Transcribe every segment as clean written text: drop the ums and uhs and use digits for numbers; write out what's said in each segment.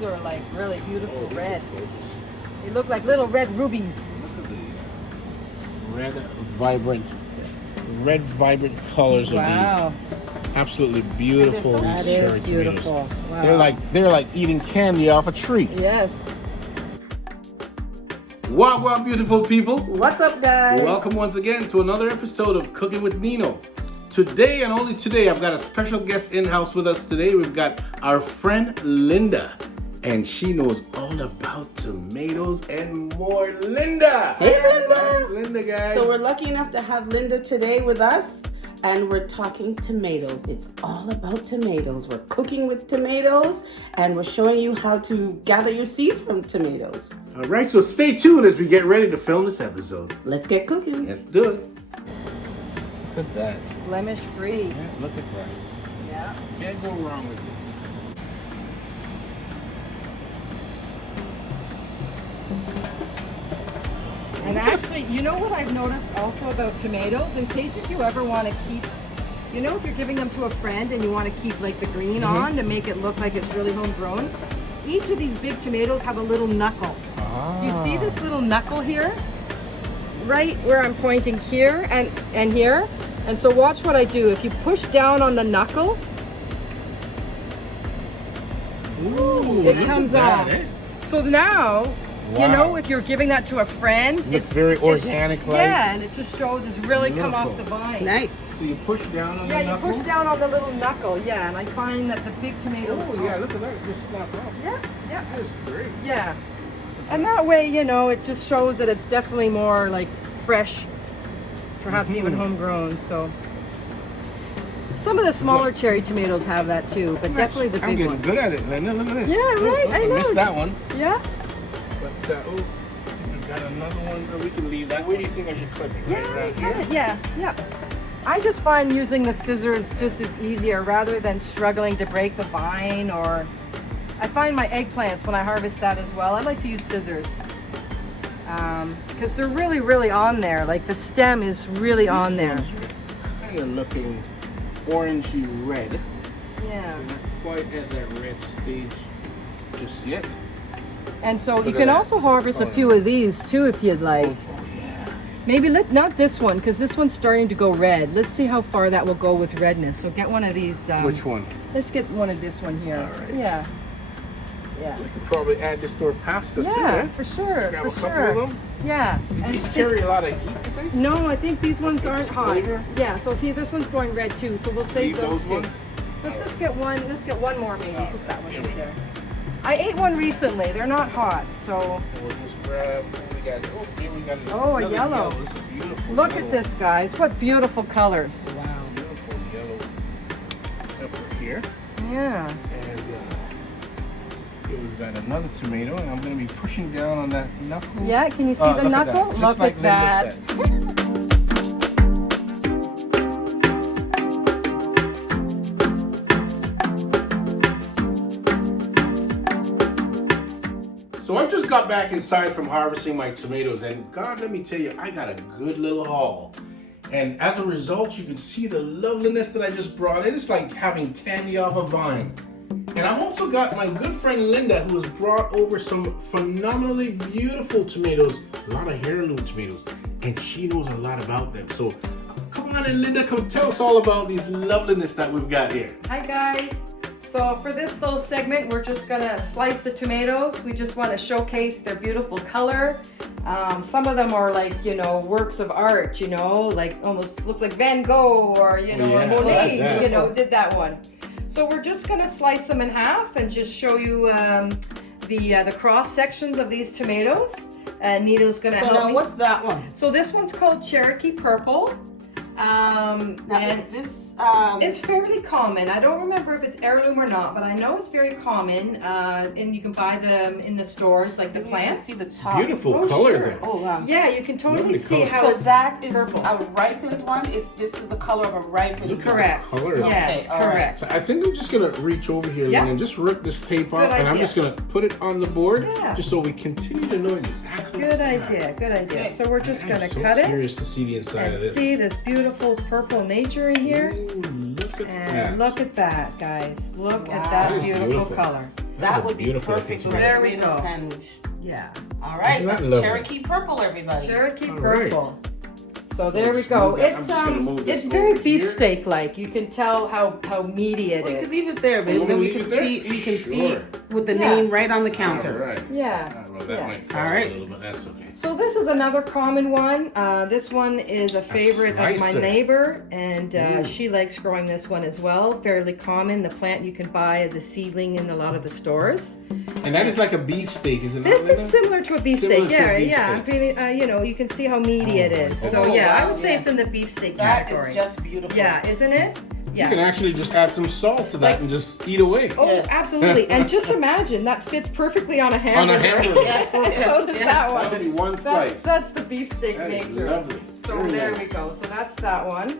those are like really beautiful red. Gorgeous. They look like little red rubies. Look at the red vibrant colors of Wow. these. Absolutely beautiful. That these is cherry tomatoes. beautiful. Wow. They're like eating candy off a tree. Yes. Wow, beautiful people. What's up, guys? Welcome once again to another episode of Cooking with Nino. Today and only today, I've got a special guest in-house with us today. We've got our friend Linda, and she knows all about tomatoes and more. Linda! Hey, Linda! That's Linda, guys. So we're lucky enough to have Linda today with us, and we're talking tomatoes. It's all about tomatoes. We're cooking with tomatoes, and we're showing you how to gather your seeds from tomatoes. All right, so stay tuned as we get ready to film this episode. Let's get cooking. Let's do it. Look at that. Blemish free. Yeah, look at that. Yeah. Can't go wrong with this. And actually, you know what I've noticed also about tomatoes? In case if you ever want to keep, you know, if you're giving them to a friend and you want to keep like the green on to make it look like it's really homegrown, each of these big tomatoes have a little knuckle. Do you see this little knuckle here? Right where I'm pointing here and here. And so watch what I do. If you push down on the knuckle, Ooh, it look comes at off. that, eh? So now, you Wow. know, if you're giving that to a friend, Looks very organic, like. yeah, and it just shows it's really come off the Beautiful. vine. Nice. So you push down on Yeah, the you knuckle? push down on the little knuckle, yeah, and I find that the big tomatoes. Oh, yeah, look at that. It just snapped off. Yeah, yeah, That's great. yeah. And that way, you know, it just shows that it's definitely more like fresh, perhaps even homegrown. So some of the smaller cherry tomatoes have that too, but definitely the I'm big getting ones. good at it, Linda. Look at this. Yeah, right, I know. missed that one. Yeah, But, we've got another one. We can leave that. Where do you think I should clip it? yeah, Right around got here? it, yeah, yeah. I just find using the scissors just as easier rather than struggling to break the vine, or I find my eggplants when I harvest that as well. I like to use scissors because they're really, really on there. Like the stem is really on there. Kind of looking orangey red. Yeah. We're not quite at that red stage just yet. And so Look you at can that. also harvest a few of these too if you'd like. Oh, yeah. Maybe not this one because this one's starting to go red. Let's see how far that will go with redness. So get one of these. Which one? Let's get one of this one here. All right. Yeah. Yeah. We could probably add this to our pasta too, Yeah, eh? for sure. Grab For a couple sure. of them. Yeah. Do And these carry a lot of heat, you think? no, I think these ones aren't hot. Flavor? Yeah. So see, this one's going red too. So we'll save Leave those those two. ones? Let's just get one. Let's get one more maybe. All Put that right, one here in we go. there. I ate one recently. They're not hot, so. We'll just grab, what we got? Oh, here we got Oh, a another yellow. This is beautiful. Look yellow. at this, guys. What beautiful colors. Wow, beautiful yellow pepper here. Yeah. And here we've got another tomato, and I'm going to be pushing down on that knuckle. Yeah, can you see the Look at that, knuckle? just Look like at that. Linda said. So I just got back inside from harvesting my tomatoes, and God, let me tell you, I got a good little haul. And as a result, you can see the loveliness that I just brought in. It's like having candy off a vine. And I've also got my good friend Linda, who has brought over some phenomenally beautiful tomatoes, a lot of heirloom tomatoes, and she knows a lot about them. So come on in, Linda, come tell us all about these loveliness that we've got here. Hi, guys. So for this little segment, we're just gonna slice the tomatoes. We just want to showcase their beautiful color. Some of them are like, you know, works of art, you know, like almost looks like Van Gogh or, you know, yeah. or Monet, That's you know, did that one. So we're just gonna slice them in half and just show you the cross sections of these tomatoes. And Nino's gonna So help now me. what's that one? So this one's called Cherokee Purple. Now And is this it's fairly common. I don't remember if it's heirloom or not, but I know it's very common. And you can buy them in the stores, like the you can plants. see the top. Beautiful Oh, color sure. there. Oh wow. Yeah, you can totally Lovely see color. how So it's that is purple. a ripened one. This is the color of a ripened one. Correct. Color. Yes, Okay, all right. correct. So I think I'm just gonna reach over here, Yeah. Lynn, and just rip this tape off, Good and I'm idea. just gonna put it on the board, Yeah. just so we continue to know exactly. Good idea, good idea. Okay. So we're just I'm gonna so cut it curious to see the inside and of this. see this beautiful purple nature in here. Ooh, look Look at And that. look at that, guys. Look at Wow. that That is beautiful beautiful. color. That is a would be beautiful perfect for looking There a we tomato go. sandwich. Yeah. All right, Isn't that that's lovely? Cherokee Purple, everybody. Cherokee All right. Purple. So there we just go. move that. I'm It's just gonna move this it's very over here. beefsteak-like. You can tell how meaty it We could is. leave it there, You baby. want Then me we to can leave it there? see. We can see Sure. with the Yeah. name right on the All counter. right. Yeah. Well, that Yeah. might fall All right. a little bit. That's okay. So this is another common one. This one is a favorite of my slicer. neighbor, and Ooh. she likes growing this one as well. Fairly common. The plant you can buy as a seedling in a lot of the stores. And that is like a beefsteak, is it not, This is Linda? similar to a beefsteak. Similar to a Yeah. beefsteak. I mean, you know, you can see how meaty it Oh, is. my So goodness. yeah, I Oh, would wow, say it's yes. in the beefsteak That category. is just beautiful. Yeah, isn't it? You Yeah. can actually just add some salt to that Like- and just eat away. Oh, Yes. absolutely. And just imagine that fits perfectly on a hamburger. On a hamburger. Yes, so yes, does yes. that That one. would be one slice. That's the beefsteak That is nature. lovely. So Very there nice. we go. So that's that one.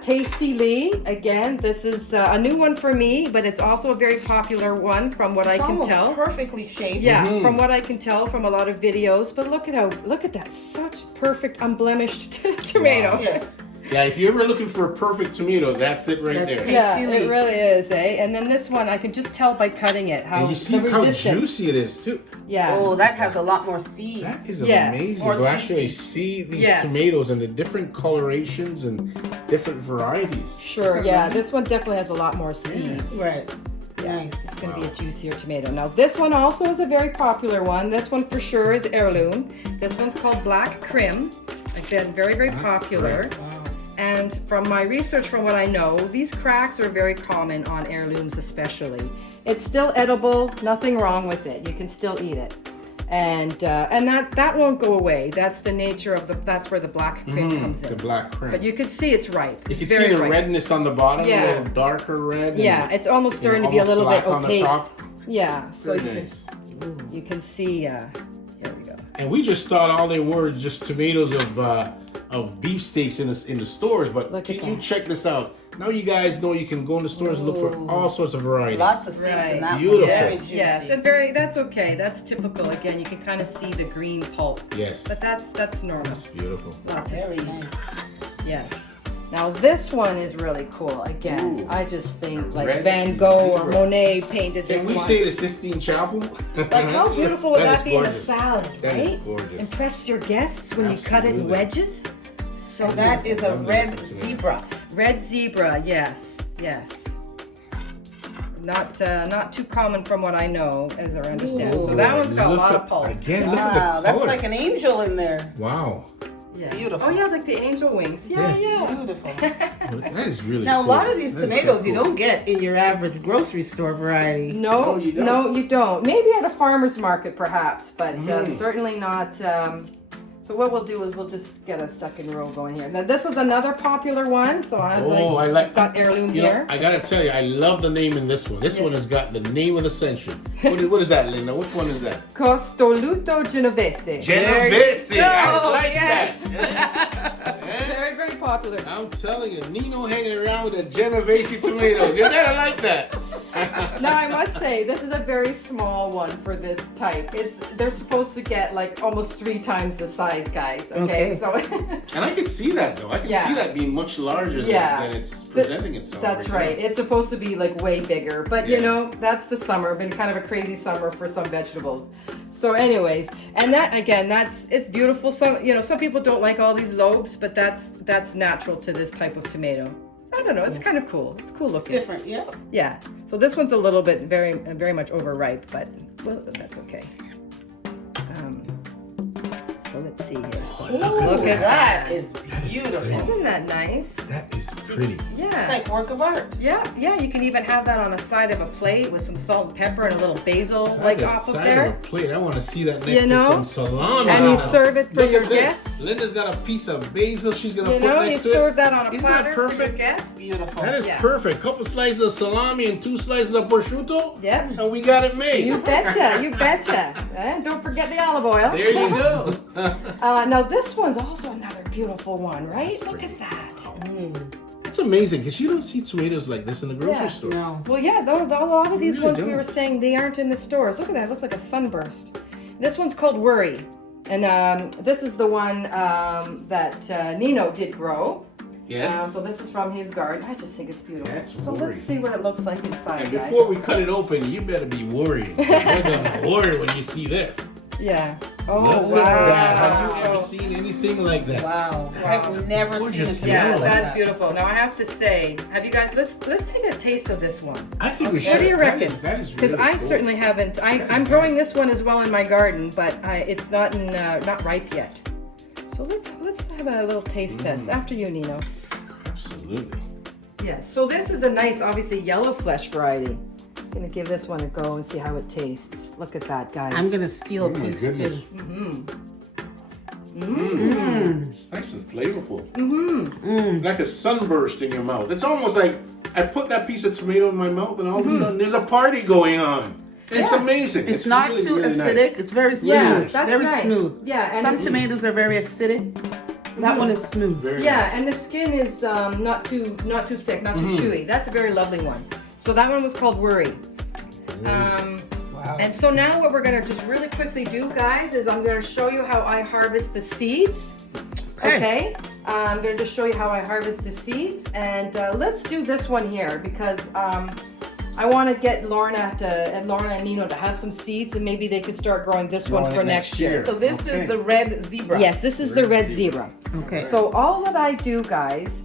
Tasty Lee. Again, this is a new one for me, but it's also a very popular one from what I It's can almost tell. perfectly shaped. Yeah, Mhm. from what I can tell from a lot of videos. But look at that, such perfect unblemished tomato. Wow. Yes. Yeah, if you're ever looking for a perfect tomato, that's it right That's there. tasty. Yeah, Tasty it Lee. really is, eh? And then this one, I can just tell by cutting it how And you see the how resistance. juicy it is too. Yeah. Oh, that has a lot more seeds. That is Yes. amazing Or to actually juicy. see these Yes. tomatoes and the different colorations and different varieties. Sure. Yeah, this one definitely has a lot more seeds. Right. Yeah, Nice. It's going to be a juicier tomato. Now, this one also is a very popular one. This one for sure is heirloom. This one's called Black Crim. Again, very, very popular. Crim. Wow. And from my research, from what I know, these cracks are very common on heirlooms especially. It's still edible, nothing wrong with it. You can still eat it. And that won't go away. That's the nature of that's where the black crim comes in. The black creme. But you can see it's ripe. You can It's see very the ripe. redness on the bottom, Yeah. a little darker red. Yeah, it's almost starting to be a almost little bit black on the opaque. top. Yeah, so Very you nice. you can see. Here we go. And we just thought all they were just tomatoes of beefsteaks in the stores, but Look at can you that. check this out? Now you guys know you can go in the stores and look for Ooh. all sorts of varieties. Lots of seeds Right. in that Beautiful. one. Very juicy. Yes, and that's okay. That's typical. Again, you can kind of see the green pulp, Yes. but that's normal. That's beautiful. Lots of Very seeds. nice. Yes. Now this one is really cool. Again, Ooh. I just think like Red Van Gogh or zebra. Monet painted this Can we one. say the Sistine Chapel? Like how beautiful would that be in a gorgeous. salad, That is right? gorgeous. Impress your guests when you cut it in Absolutely. wedges. So That is a Lovely. red zebra. red zebra, yes, yes. Not too common from what I know, as I understand. So Ooh. that one's got a Look lot at- of pulp. Again, look at Wow, the that's color. like an angel in there. Wow. Yeah. Beautiful. Oh yeah, like the angel wings. Yeah, Yes. Beautiful. yeah. That is really Now, a cool. lot of these That is so tomatoes you cool. don't get in your average grocery store variety. No, No, you don't. no, you don't. Maybe at a farmer's market, perhaps, but Mhm. certainly not. So what we'll do is we'll just get a second row going here. Now this is another popular one. So I was Oh, I like- got heirloom You know, here. I gotta tell you, I love the name in this one. This one has got the name of the century. What is that, Linda? Which one is that? Costoluto Genovese. Genovese. go. I like Yes. that. Very, very popular. I'm telling you, Nino hanging around with the Genovese tomatoes. You gotta like that. Now I must say this is a very small one for this type. They're supposed to get like almost 3 times the size, guys. Okay, Okay. so And I can see that though. I can Yeah. see that being much larger Yeah. than it's presenting itself. that's right right. It's supposed to be like way bigger, but Yeah. you know that's the summer. Been kind of a crazy summer for some vegetables. So, anyways, and that again, it's beautiful. Some some people don't like all these lobes, but that's natural to this type of tomato. I don't know. It's kind of cool. It's cool It's looking. different, yeah. Yeah. So this one's a little bit very much overripe, but well, that's okay. So let's see here. Look at that. Is That is beautiful. pretty. Isn't that nice? That is pretty. Yeah. It's like work of art. Yeah. You can even have that on the side of a plate with some salt and pepper and a little basil Side off of side there. of a plate. I want to see that next You know? to some salami. And you serve it for Look your at this. guests. Linda's got a piece of basil she's gonna You put know, you next to serve it. that on a Isn't platter that for your perfect? guests. Beautiful. That is Yeah. perfect. Couple slices of salami and 2 slices of prosciutto, Yep. and we got it made. You betcha. You betcha. And don't forget the olive oil. There you go. Now this one's also another beautiful one, right? That's Look pretty. at that. It's amazing because you don't see tomatoes like this in the grocery Yeah. store. No. Well, yeah, a lot of these really ones we don't. were saying they aren't in the stores. Look at that. It looks like a sunburst. This one's called Worry. And this is the one that Nino did grow. Yes. So this is from his garden. I just think it's beautiful. That's so worried. let's see what it looks like inside, And guys. before we cut it open, you better be worried. You're gonna be worried when you see this. Yeah. Oh, Look wow. at that. Have you ever seen anything like that? Wow. That's I've never seen gorgeous it. Yeah, yellow. that's beautiful. Now I have to say, have you guys? Let's take a taste of this one. I think we should. What do you reckon? That is Because really I cool. certainly haven't. That is I'm growing nice. this one as well in my garden, but it's not not ripe yet. So let's have a little taste test. After you, Nino. Absolutely. Yes. So this is a nice, obviously yellow flesh variety. I'm gonna give this one a go and see how it tastes. Look at that, guys. I'm gonna steal a Oh my piece goodness. too. It's nice and flavorful. Like a sunburst in your mouth. It's almost like I put that piece of tomato in my mouth and all of a sudden there's a party going on. It's amazing. It's not really, too really acidic. nice. It's very smooth. Yeah, that's very nice. smooth. Yeah, and Some it's- tomatoes are very acidic. That one is smooth. Very Yeah, nice. and the skin is not too thick, not too chewy. That's a very lovely one. So that one was called Worry. Wow. And so now what we're gonna just really quickly do, guys, is I'm gonna show you how I harvest the seeds. Okay. I'm gonna just show you how I harvest the seeds, and let's do this one here because I want to get Lorna and Nino to have some seeds, and maybe they could start growing this one Growing for it next year. So this is the red zebra. Yes, this is the red zebra. Okay. So all that I do, guys,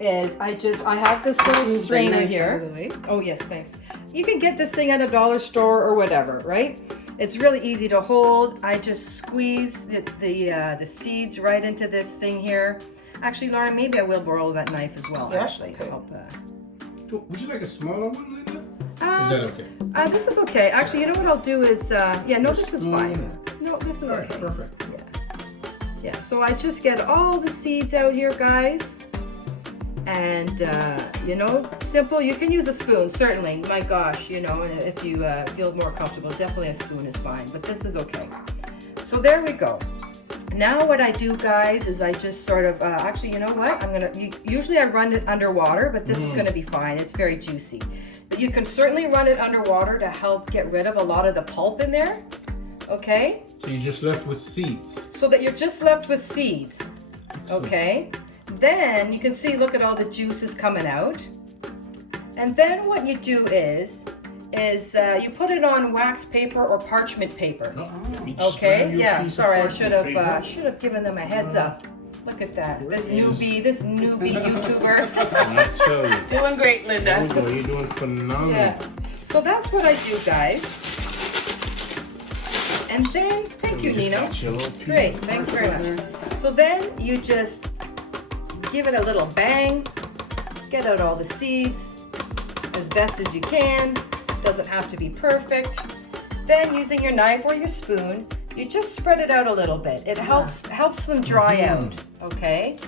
is I have this little strainer here. Oh yes, thanks. You can get this thing at a dollar store or whatever, right? It's really easy to hold. I just squeeze the seeds right into this thing here. Actually, Laura, maybe I will borrow that knife as well. Yeah, Actually, to okay. help. Would you like a smaller one, Linda? Is that okay? This is okay. Actually, you know what I'll do is, yeah, no, this is fine. Spoon. No, this is All right, okay. perfect. Yeah, so I just get all the seeds out here, guys. And, you know, simple. You can use a spoon, certainly. My gosh, you know, and if you feel more comfortable, definitely a spoon is fine. But this is okay. So there we go. Now what I do, guys, is I just sort of, actually, you know what? Usually I run it underwater, but this is going to be fine. It's very juicy. But you can certainly run it underwater to help get rid of a lot of the pulp in there. Okay? So you're just left with seeds. So that you're just left with seeds. Okay? Then you can see, look at all the juices coming out. And then what you do is you put it on wax paper or parchment paper. Okay? Yeah, sorry, I should have given them a heads up. Look at that. This newbie YouTuber. I tell you. Doing great, Linda. Oh, you're doing phenomenal. Yeah. So that's what I do, guys. And then, thank you, Just Nino. got your little piece. Great, thanks very much. So then you just give it a little bang, get out all the seeds as best as you can. Doesn't have to be perfect. Then using your knife or your spoon, you just spread it out a little bit. It helps them dry out, okay?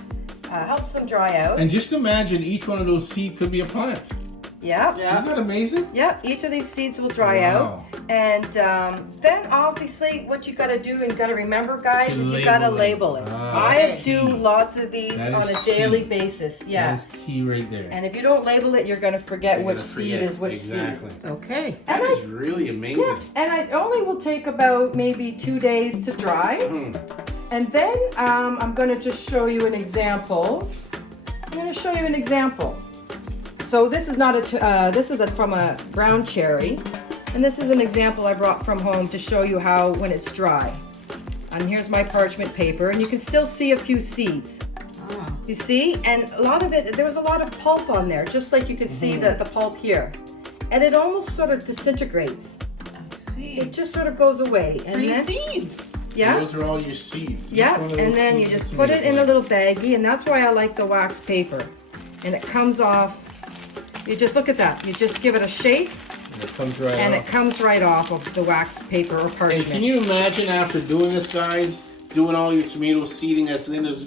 Helps them dry out. And just imagine each one of those seeds could be a plant. Yeah. Isn't that amazing? Yeah, each of these seeds will dry Wow. out. And then obviously what you gotta do and gotta remember, guys, To is you gotta label label it. it. Ah, I that's do key. lots of these That on is a daily key. basis. Yeah. That is key right there. And if you don't label it, you're gonna forget You're which gonna seed forget. is which Exactly. seed. Okay. That And is really amazing. Yeah, and it only will take about maybe 2 days to dry. And then I'm going to just show you an example. So this is not from a ground cherry, and this is an example I brought from home to show you how when it's dry. And here's my parchment paper, and you can still see a few seeds. You see, and a lot of it, there was a lot of pulp on there, just like you could see the pulp here, and it almost sort of disintegrates. I see. It just sort of goes away. And Free then, seeds. yeah. Those are all your seeds. Each Yeah, one of and those then you seeds just is put your it in a plant. little baggie, and that's why I like the wax paper. And it comes off, you just look at that, you just give it a shake, And it comes right and off. it comes right off of the wax paper or And parchment. can you imagine after doing this, guys, doing all your tomato seeding as Linda's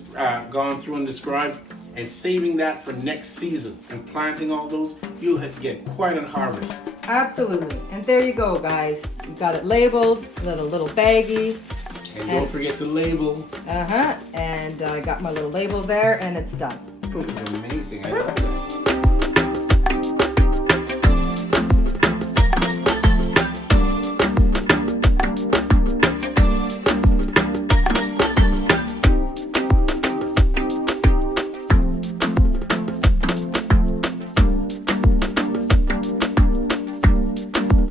gone through and described, and saving that for next season and planting all those, you'll get quite a harvest. Absolutely. And there you go, guys. You got it labeled, little baggie. And don't forget to label. And I got my little label there, and it's done. It's amazing. I love that.